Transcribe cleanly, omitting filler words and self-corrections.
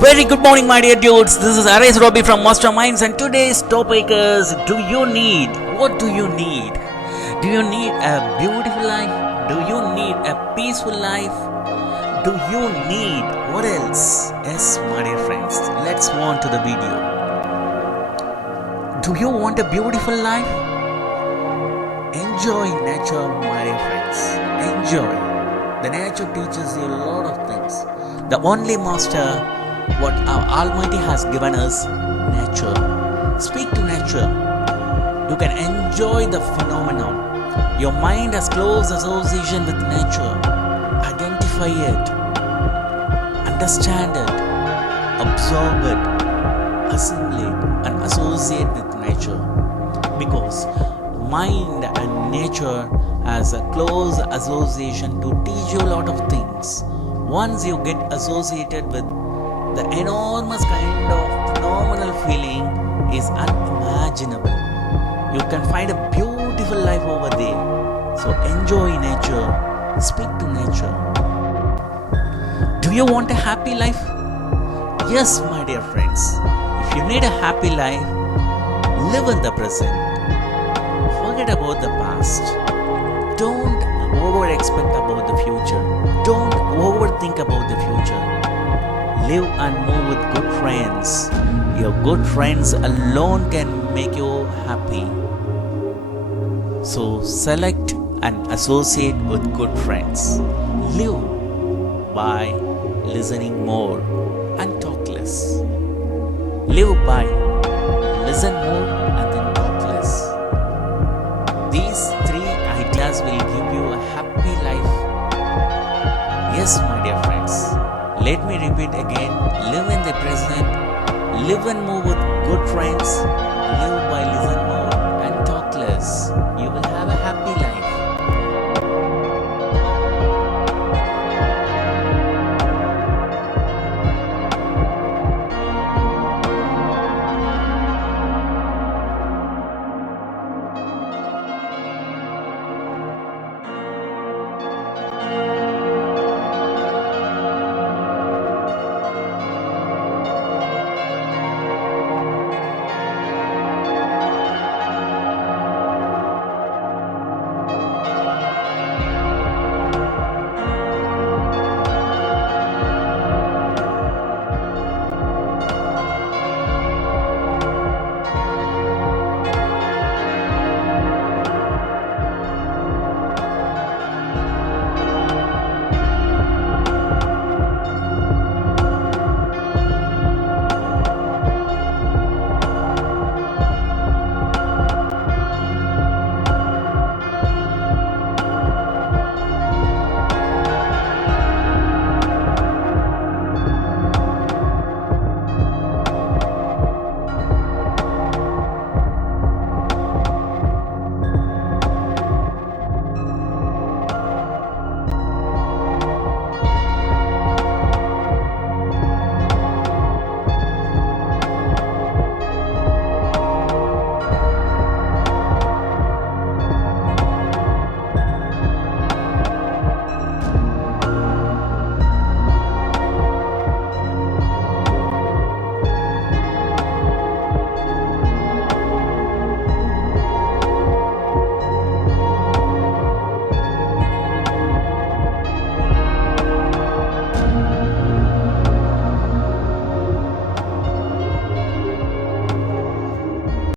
Very good morning, my dear dudes. This is Arise Roby from Masterminds, and today's topic is: do you need? What do you need? Do you need a beautiful life? Do you need a peaceful life? Do you need what else? Yes, my dear friends, let's move on to the video. Do you want a beautiful life? Enjoy nature, my dear friends. Enjoy. The nature teaches you a lot of things. The only master what our Almighty has given us, nature. Speak to nature. You can enjoy the phenomenon. Your mind has close association with nature. Identify it. Understand it. Absorb it. Assimilate and associate with nature. Because mind and nature has a close association to teach you a lot of things. Once you get associated with the enormous kind of phenomenal feeling is unimaginable. You can find a beautiful life over there. So enjoy nature. Speak to nature. Do you want a happy life? Yes, my dear friends. If you need a happy life, live in the present. Forget about the past. Don't over-expect about the future. Don't overthink about the future. Live and move with good friends. Your good friends alone can make you happy. So select and associate with good friends. Live by listening more and talk less. Live by listen more and then talk less. These three ideas will give you a happy life. Yes, my dear friends. Let me repeat again, live in the present, live and move with good friends, live by listen more and talk less. You will have a happy life.